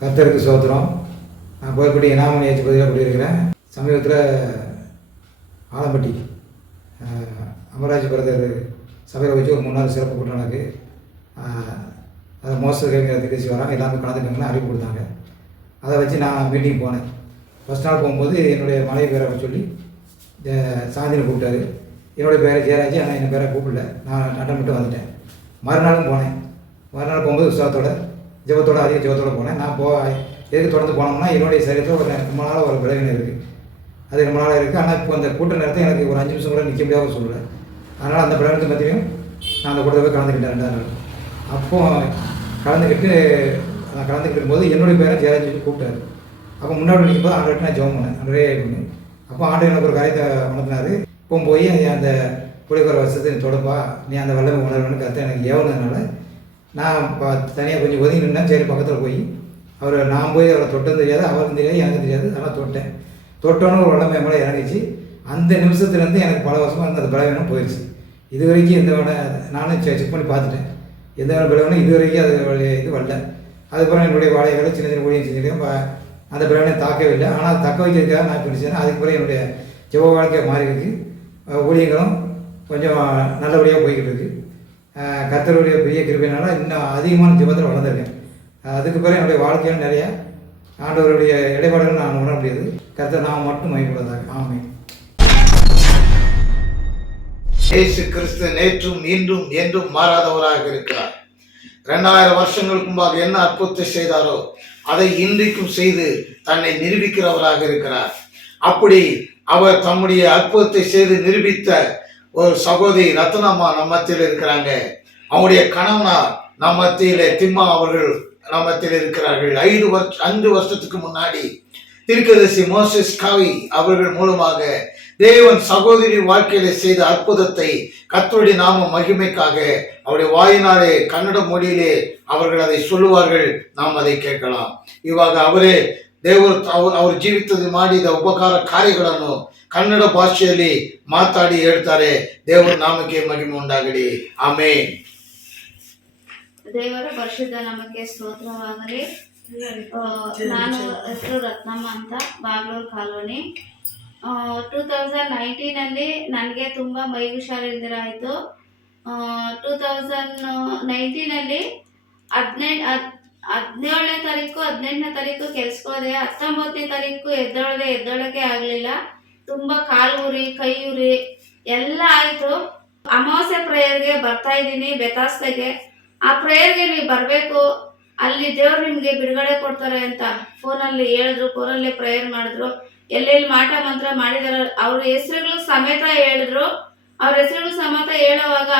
கர்த்தருக்கு சோத்திரம். நான் போய்படி இனாமணி ஏச்சு பதிலாக இருக்கிறேன் சமீபத்தில் ஆலம்பட்டி அமராஜ் பிரதர் சபையில் வச்சு ஒரு மூணு நாள் சிறப்பு கூட்டம் எனக்கு அதை மோசடி கேட்குற திகழ்ச்சி வராங்க. எல்லாமே கலந்துக்கணும்னு அறிவு கொடுத்தாங்க. அதை வச்சு நான் மீட்டிங் போனேன். ஃபஸ்ட் நாள் போகும்போது என்னுடைய மனைவி பேரை சொல்லி அஹ், சாந்தினி கூப்பிட்டாரு. என்னுடைய பேரை ஜெயராஜ் ஆனால் என் பேரை கூப்பிடல. நான் நட்டம் மட்டும் வந்துட்டேன். மறுநாளும் போனேன். மறுநாள் போகும்போது உற்சாகத்தோடு ஜபத்தோடு அதிக ஜபத்தோடு போனேன். நான் போ எதுக்கு தொடர்ந்து போனோம்னா என்னுடைய சரீரத்தில் ஒரு ரொம்ப நாளாக ஒரு விளைவினை இருக்குது அது ரொம்ப நாளாக இருக்குது ஆனால் இப்போ அந்த கூட்ட நேரத்தை எனக்கு ஒரு அஞ்சு நிமிஷம் கூட நிற்க முடியாத சூழ்நிலை. அதனால் அந்த விளையாட்டு பற்றியும் நான் அந்த கூட்டத்தை போய் கலந்துக்கிட்டேன் ரெண்டாவது நாள். அப்போ கலந்துக்கிட்டு நான் கலந்துக்கிட்டு போது என்னுடைய பேரை ஜெயராஜ் சொல்லி கூப்பிட்டாரு. அப்போ முன்னாடி நிற்கும்போது ஆண்டு நான் ஜெபம் பண்ணேன். ஆண்டரே பண்ணி. அப்போ ஆண்டு எனக்கு ஒரு காரியத்தை உணர்த்தினார். இப்போ போய் அந்த குடிக்கிற வருஷத்தை நீ தொடப்பா. நீ அந்த வல்லமை உணர்வுன்னு கற்று எனக்கு ஏவுனதுனால நான் தனியாக கொஞ்சம் ஒதுங்கி நின்றேன் சரி பக்கத்தில் போய் அவர் நான் போய் அவரை தொட்டும் தெரியாது அவருக்கும் தெரியாது எனக்கும் தெரியாது அதெல்லாம் தொட்டேன். தொட்டோன்னு ஒரு வல்லமை மேலே இறங்கிச்சு அந்த நிமிஷத்துலேருந்து எனக்கு பல வருஷமாக இருந்த அந்த பலவீனம் போயிடுச்சு இது வரைக்கும் எந்த விட நானும் செக் பண்ணி பார்த்துட்டேன். எந்த வேலை பலவீனம் இது வரைக்கும் அது இது வரல. அதுக்கப்புறம் என்னுடைய வாழைகளை சின்ன சின்ன ஊழியம் செஞ்சுருக்கேன் அந்த பலவீனம் தாக்கவே இல்லை ஆனால் தக்க வைக்கிறதுக்காக நான் பிடிச்சேன் அதுக்கு பிறகு என்னுடைய ஜெப வாழ்க்கை மாறி இருக்குது ஊழியங்களும் கொஞ்சம் நல்லபடியாக போய்கிட்டு இருக்குது கத்தருடைய பெரிய கிருபினால் இன்னும் அதிகமான ஜெபத்தில் வளர்ந்துருக்கேன். அதுக்கு பிறகு என்னுடைய வாழ்க்கையில் நிறைய ஆண்டவருடைய இடைப்பாடுகள் நான் உணர முடியுது. கருத்தை நான் மட்டும் மயப்படுவதாக ஆமை இயேசு கிறிஸ்து நேற்றும் இன்றும் என்றும் மாறாதவராக இருக்கிறார். இரண்டாயிரம் வருஷங்களுக்கு முன்பாக என்ன அற்புதத்தை செய்தாரோ அதை இன்றைக்கும் செய்து தன்னை நிரூபிக்கிறவராக இருக்கிறார். அப்படி அவர் தம்முடைய அற்புதத்தை செய்து நிரூபித்த ஒரு சகோதரி ரத்னம்மா நம்மத்தில் இருக்கிறாங்க. அவங்களுடைய கணவனார் நம் மத்தியில திம்மா அவர்கள் நம்மத்தில் இருக்கிறார்கள். ஐந்து வருஷ அஞ்சு வருஷத்துக்கு முன்னாடி திருக்கதரிசி மோசஸ் கவி அவர்கள் மூலமாக தேவன் சகோதரி வாழ்க்கையில செய்த அற்புதத்தை கத்தோடி நாம மகிமைக்காக அவருடைய வாயினாலே கன்னட மொழியிலே அவர்கள் அதை சொல்லுவார்கள். நாம் அதை கேட்கலாம். இவ்வாறு அவரே ದೇವರು ಅವ್ರು ಅವ್ರ ಜೀವಿತದಲ್ಲಿ ಮಾಡಿದ ಉಪಕಾರ ಕಾರ್ಯಗಳನ್ನು ಕನ್ನಡ ಭಾಷೆಯಲ್ಲಿ ಮಾತಾಡಿ ಹೇಳ್ತಾರೆ ದೇವರ ನಾಮಕ್ಕೆ ಮಹಿಮೆ ಉಂಟಾಗಲಿ. ಆಮೇನ್. ದೇವರ ಪರಿಶುದ್ಧ ನಮಗೆ ಸ್ತೋತ್ರವಾಗಲಿ. ನಾನು ಹೆಸರು ರತ್ನಮ್ಮ ಅಂತ ಬಾಗ್ಲೂರು ಕಾಲೋನಿ. ಟೂ ತೌಸಂಡ್ ನೈನ್ಟೀನಲ್ಲಿ ನನಗೆ ತುಂಬ ಮೈ ಹುಷಾರಿಲ್ದಿರಾಯಿತು ಟೂ ತೌಸಂಡ್ ನೈನ್ಟೀನಲ್ಲಿ ಹದಿನೈದು ಹದ್ ಹದಿನೇಳನೇ ತಾರೀಕು, ಹದಿನೆಂಟನೇ ತಾರೀಕು ಕೆಲ್ಸಕ್ಕೆ ಹತ್ತೊಂಬತ್ತನೇ ತಾರೀಕು ಎದ್ದೊಳದೆ ಎದ್ದೊಳಕ್ಕೆ ಆಗಲಿಲ್ಲ. ತುಂಬ ಕಾಲು ಉರಿ, ಕೈ ಉರಿ, ಎಲ್ಲ ಆಯಿತು. ಅಮಾವಾಸ್ಯೆ ಪ್ರೇಯರ್ಗೆ ಬರ್ತಾ ಇದ್ದೀನಿ ಬೆತಾಸ್ತೆಗೆ ಆ ಪ್ರೇಯರ್ಗೆ ನೀವು ಬರಬೇಕು. ಅಲ್ಲಿ ದೇವ್ರು ನಿಮಗೆ ಬಿಡುಗಡೆ ಕೊಡ್ತಾರೆ ಅಂತ ಫೋನಲ್ಲಿ ಹೇಳಿದ್ರು, ಫೋನಲ್ಲಿ ಪ್ರೇಯರ್ ಮಾಡಿದ್ರು. ಎಲ್ಲೆಲ್ಲಿ ಮಾಟ ಮಂತ್ರ ಮಾಡಿದಾರ, ಅವ್ರ ಹೆಸರುಗಳು ಸಮೇತ ಹೇಳಿದ್ರು. ಅವ್ರ ಹೆಸರುಗಳು ಸಮೇತ ಹೇಳೋವಾಗ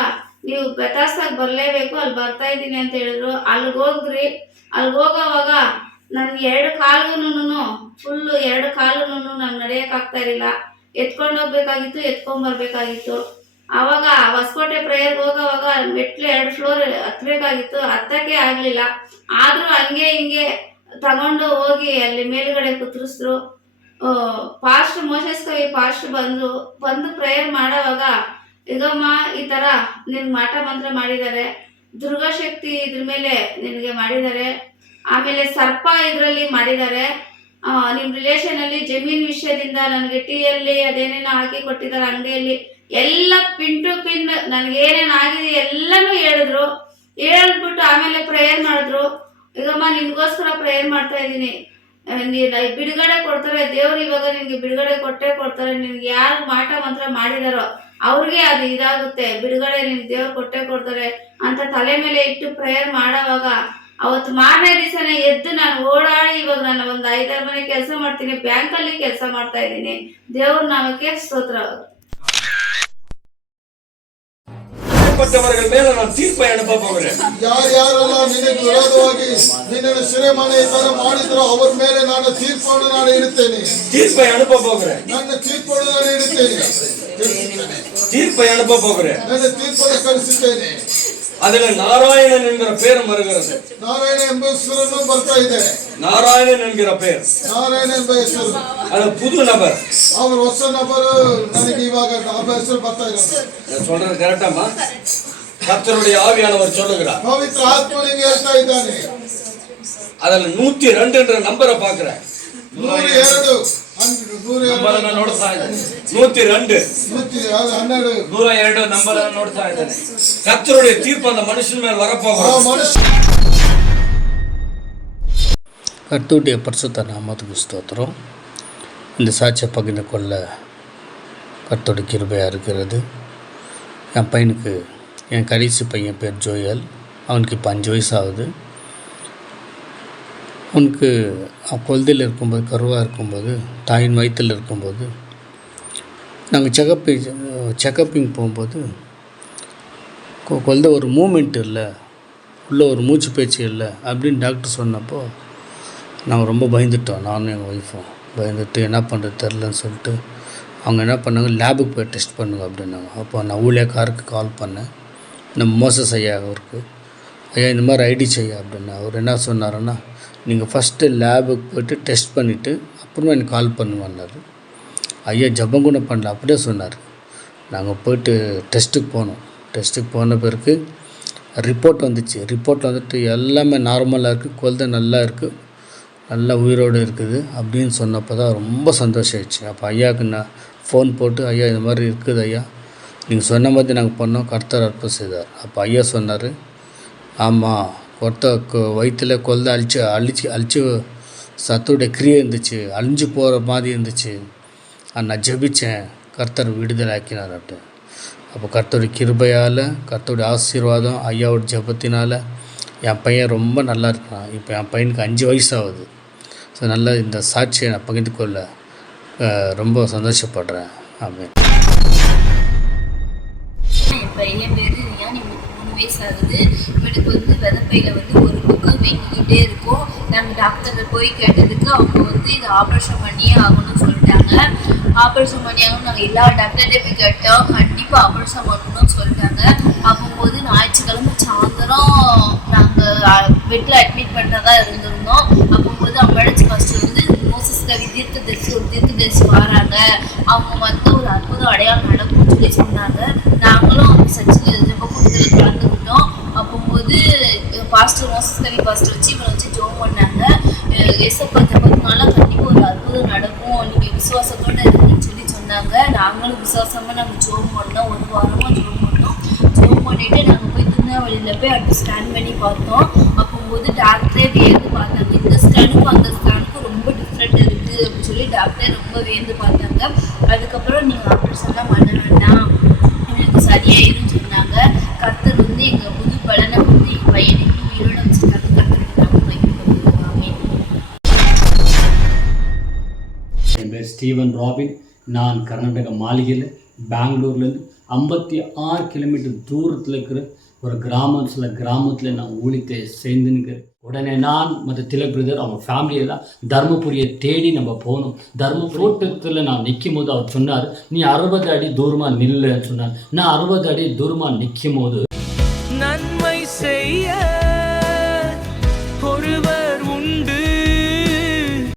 ನೀವು ಬೆತಾಸ್ತಾಗ ಬರಲೇಬೇಕು, ಅಲ್ಲಿ ಬರ್ತಾ ಇದ್ದೀನಿ ಅಂತ ಹೇಳಿದ್ರು. ಅಲ್ಲಿಗೆ ಹೋಗ್ರಿ ಅಲ್ಲಿಗೆ ಹೋಗೋವಾಗ ನನ್ನ ಎರಡು ಕಾಲುನು ಫುಲ್ಲು ಎರಡು ಕಾಲುನು ನಾನು ನಡೆಯೋಕ್ಕಾಗ್ತಾ ಇರಲಿಲ್ಲ. ಎತ್ಕೊಂಡು ಹೋಗ್ಬೇಕಾಗಿತ್ತು, ಎತ್ಕೊಂಡ್ ಬರಬೇಕಾಗಿತ್ತು. ಆವಾಗ ಹೊಸಕೋಟೆ ಪ್ರೇಯರ್ಗೆ ಹೋಗೋವಾಗ ಮೆಟ್ಲು ಎರಡು ಫ್ಲೋರ್ ಹತ್ತಬೇಕಾಗಿತ್ತು ಹತ್ತಕ್ಕೆ ಆಗಲಿಲ್ಲ. ಆದರೂ ಹಂಗೆ ಹಿಂಗೆ ತಗೊಂಡು ಹೋಗಿ ಅಲ್ಲಿ ಮೇಲ್ಗಡೆ ಕುತ್ರಿಸಿದ್ರು ಫಾಸ್ಟ್ ಮೋಸಸ್ ಕವಿ ಫಾಸ್ಟ್ ಬಂದರು ಬಂದು ಪ್ರೇಯರ್ ಮಾಡೋವಾಗ ಈಗಮ್ಮ ಈ ಥರ ನಿನ್ ಮಾಟ ಮಂತ್ರ ಮಾಡಿದ್ದಾರೆ. ದುರ್ಗಾಶಕ್ತಿ ಇದ್ರ ಮೇಲೆ ನಿನಗೆ ಮಾಡಿದ್ದಾರೆ. ಆಮೇಲೆ ಸರ್ಪ ಇದರಲ್ಲಿ ಮಾಡಿದ್ದಾರೆ. ನಿಮ್ಮ ರಿಲೇಷನಲ್ಲಿ ಜಮೀನ್ ವಿಷಯದಿಂದ ನನಗೆ ಟೀಯಲ್ಲಿ ಅದೇನೇನೋ ಹಾಕಿ ಕೊಟ್ಟಿದ್ದಾರೆ ಅಂಗಡಿಯಲ್ಲಿ. ಎಲ್ಲ ಪಿನ್ ಟು ಪಿನ್ ನನಗೆ ಏನೇನು ಆಗಿದೆ ಎಲ್ಲನೂ ಹೇಳಿದ್ರು. ಹೇಳ್ಬಿಟ್ಟು ಆಮೇಲೆ ಪ್ರೇಯರ್ ಮಾಡಿದ್ರು. ಈಗಮ್ಮ ನಿನ್ಗೋಸ್ಕರ ಪ್ರೇಯರ್ ಮಾಡ್ತಾ ಇದ್ದೀನಿ. ನೀನು ಬಿಡುಗಡೆ ಕೊಡ್ತಾರೆ. ದೇವ್ರು ಇವಾಗ ನಿನ್ಗೆ ಬಿಡುಗಡೆ ಕೊಟ್ಟೇ ಕೊಡ್ತಾರೆ. ನಿನ್ಗೆ ಯಾರು ಮಾಟ ಮಂತ್ರ ಮಾಡಿದಾರೋ ಅವ್ರಿಗೆ ಅದು ಇದಾಗುತ್ತೆ. ಬಿಡುಗಡೆ ನಿಮ್ ದೇವ್ರು ಕೊಟ್ಟೆ ಕೊಡ್ತಾರೆ ಅಂತ ತಲೆ ಮೇಲೆ ಇಟ್ಟು ಪ್ರೇಯರ್ ಮಾಡೋವಾಗ ಅವತ್ತು ಮಾರನೇ ದಿವಸನೇ ಎದ್ದು ನಾನು ಓಡಾಡಿ ಇವಾಗ ನಾನು ಒಂದು ಐದಾರು ಮನೆ ಕೆಲಸ ಮಾಡ್ತೀನಿ ಬ್ಯಾಂಕಲ್ಲಿ ಕೆಲಸ ಮಾಡ್ತಾ ಇದ್ದೀನಿ. ದೇವ್ರ ನಾಮಕ್ಕೆ ಸ್ತೋತ್ರ. ಪಟ್ಟವರ ಮೇಲೆ ನಾನು ತೀರ್ಪು ಅನುಭವ ಹೋಗ್ರೆ ಯಾರ್ಯಾರೆಲ್ಲ ನಿನಗೆ ವಿರೋಧವಾಗಿ ನಿನ್ನನ್ನು ಸೆರೆಮನೆ ಈ ತರ ಮಾಡಿದ್ರು ಅವ್ರ ಮೇಲೆ ನಾನು ತೀರ್ಪನ್ನು ನಾನು ಇಡುತ್ತೇನೆ. ತೀರ್ಪು ಅನುಭವ ಹೋಗ್ರೆ ನನ್ನ ತೀರ್ಪನ್ನು ನಾನು ಇಡುತ್ತೇನೆ. தீர்ப்பை அனுப்ப போகிறேன் அதுல நாராயணன் என்கிற பேரும் வருகிறது. நாராயண ಎಂಬೆಸರನ್ನು ಬರ್ತಾ ಇದೆ ನಾರಾಯಣನ್ ಪೇರ್ ನಾರಾಯಣ ಎಂಬ ಹೆಸರು புது நபர். அவர் ಹೊಸ நபர் ನನಗೆ ಇವಾಗ ಅವರ ಹೆಸರು ಬರ್ತಾ ಇಲ್ಲ சொல்றது கரெக்டாமா கர்த்தருடைய ஆவியானவர் சொல்லுகிறார். பவித்ர ஆத்மலிங்க ಹೇಳ್ತಾ ಇದ್ದಾನೆ ಅದಲ್ಲ 102 என்ற நம்பரை பார்க்கிறேன். 102 ನಂಬರನ್ನು ನೋಡ್ತಾ ಇದ್ದಾನೆ. ನೂತಿ ರೆಂಡು ನೂರ ಎರಡು ನಂಬರನ್ನು ನೋಡ್ತಾ ಇದ್ದಾನೆ. ಕತ್ತರುடைய தீர்ப்பு அந்த மனுஷன் மேல் வரப்போகிறது கர்த்துடைய பரிசுத்த நாமத்துக்கு ஸ்தோத்திரம் இந்த சாட்சியை பகிர்ந்து கொள்ள கர்த்தோட கிருபையாக இருக்கிறது என் பையனுக்கு என் கடைசி பையன் பேர் ஜோயல் அவனுக்கு இப்போ அஞ்சு வயசு ஆகுது உனக்கு அவன் இருக்கும்போது கருவாக இருக்கும்போது தாயின் வயிற்றில் இருக்கும்போது நாங்கள் செக்கப் செக்கப்பிங் போகும்போது கொ- ஒரு மூமெண்ட் இல்லை உள்ளே ஒரு மூச்சு பேச்சு இல்லை அப்படின்னு டாக்டர் சொன்னப்போ நாங்கள் ரொம்ப பயந்துட்டோம். நானும் எங்கள் ஒய்ஃபும் பயந்துட்டு என்ன பண்ணுறது தெரிலன்னு சொல்லிட்டு அவங்க என்ன பண்ணாங்க? லேபுக்கு போய் டெஸ்ட் பண்ணுங்க அப்படின்னாங்க. அப்போ நான் ஊழியக்காருக்கு கால் பண்ணேன். நம்ம மோசஸ் ஐயா அவருக்கு. ஐயா இந்த மாதிரி ஐடிச்சு ஐயா அப்படின்னா அவர் என்ன சொன்னாருன்னா நீங்கள் ஃபஸ்ட்டு லேபுக்கு போய்ட்டு டெஸ்ட் பண்ணிவிட்டு அப்புறமா எனக்கு கால் பண்ணுங்கன்னாரு ஐயா ஜபம் கூட பண்ணல அப்படியே சொன்னார். நாங்கள் போயிட்டு டெஸ்ட்டுக்கு போனோம். டெஸ்ட்டுக்கு போன பிறகு ரிப்போர்ட் வந்துச்சு. ரிப்போர்ட் வந்துட்டு எல்லாமே நார்மலாக இருக்குது குழந்தை நல்லா இருக்குது நல்லா உயிரோடு இருக்குது அப்படின்னு சொன்னப்போ தான் ரொம்ப சந்தோஷம் ஆயிடுச்சு அப்போ ஐயாவுக்கு நான் ஃபோன் போட்டு ஐயா இந்த மாதிரி இருக்குது ஐயா. நீங்கள் சொன்ன மாதிரி நாங்கள் பண்ணோம். கர்த்தர் அற்புதம் செய்தார். அப்போ ஐயா சொன்னார் ஆமாம் ஒருத்த வயிற்றில் குழந்தை அழிச்சு அழிச்சு அழிச்சு சத்துடைய கிரியை இருந்துச்சு அழிஞ்சு போகிற மாதிரி இருந்துச்சு. நான் ஜெபிச்சேன். கர்த்தர் விடுதலை ஆக்கினார் அப்படி அப்போ கர்த்தருடைய கிருபையால் கர்த்தருடைய ஆசீர்வாதம் ஐயாவோட ஜபத்தினால் என் பையன் ரொம்ப நல்லா இருக்கான். இப்போ என் பையனுக்கு அஞ்சு வயசு ஆகுது ஸோ நல்லா இந்த சாட்சியை நான் பகிர்ந்து கொள்ள ரொம்ப சந்தோஷப்படுறேன். அப்படின்னு பேர் இவனுக்கு மூணு வயசு ஆகுது இவனுக்கு வந்து விதப்பையில வந்து ஒரு புக்கு வெங்கிக்கிட்டே இருக்கும். நாங்கள் டாக்டர்கிட்ட போய் கேட்டதுக்கு அவங்க வந்து இதை ஆப்ரேஷன் பண்ணியே ஆகணும்னு சொல்லிட்டாங்க. ஆப்ரேஷன் பண்ணி ஆகணும் நாங்கள் எல்லா டாக்டர்கிட்ட போய் கேட்டோம். கண்டிப்பாக ஆப்ரேஷன் பண்ணணும்னு சொல்லிட்டாங்க. அப்போது ஞாயிற்றுக்கிழமை சாயந்தரம் நாங்கள் பெட்டில் அட்மிட் பண்ணுறதா இருந்திருந்தோம். அப்போது அம்படிச்சு ஃபஸ்ட்டு வந்து மோசஸ் கவி தீர்க்க தரிசி ஒரு தீர்க்க தரிசி வராங்க. அவங்க வந்து ஒரு அற்புத அடையாளம் நடக்கும்னு சொல்லி சொன்னாங்க. நாங்களும் சர்ச்சில் ஜெப கலந்துக்கிட்டோம் அப்போது பாஸ்டர் மோசஸ் கவி பாஸ்டர் வச்சு இவனை வச்சு ஜோம் பண்ணாங்க. அஹ் ஏசப்பா ஜெபத்தினால கண்டிப்பாக ஒரு அற்புதம் நடக்கும். நீங்கள் விசுவாசத்தோட இருக்குன்னு சொல்லி சொன்னாங்க. நாங்களும் விசுவாசமாக நாங்கள் ஜோம் பண்ணோம். ஒரு வாரமாக ஜோம் பண்ணோம். ஜோம் பண்ணிவிட்டு நாங்கள் போய் திருநெல்வேலியில் போய் அடுத்து ஸ்கேன் பண்ணி பார்த்தோம். அப்போது டாக்டரே வியந்து பார்த்தாங்க. இந்த ஸ்கேனுக்கும் அந்த ஸ்கேனுக்கும் ரொம்ப டிஃப்ரெண்ட் இருக்குது அப்படின்னு சொல்லி டாக்டரே ரொம்ப வியந்து பார்த்தாங்க. அதுக்கப்புறம் நீங்கள் ஆப்ரேஷன்லாம் பண்ண ஸ்டீவன் ராபின் நான் கர்நாடக மாளிகையில் பெங்களூர்லேருந்து ஐம்பத்தி ஆறு கிலோமீட்டர் தூரத்தில் இருக்கிற ஒரு கிராமத்தில் கிராமத்தில் நான் ஊழித்தை சேர்ந்துனுக்கிறேன் உடனே நான் மற்ற திலக் பிரதர் அவங்க ஃபேமிலியெல்லாம் தர்மபுரியை தேடி நம்ம போகணும் தர்மபுரி தோட்டத்தில் நான் நிற்கும் போது அவர் சொன்னார் நீ அறுபது அடி தூரமாக நில்லுன்னு சொன்னார். நான் அறுபது அடி தூரமாக நிற்கும் போது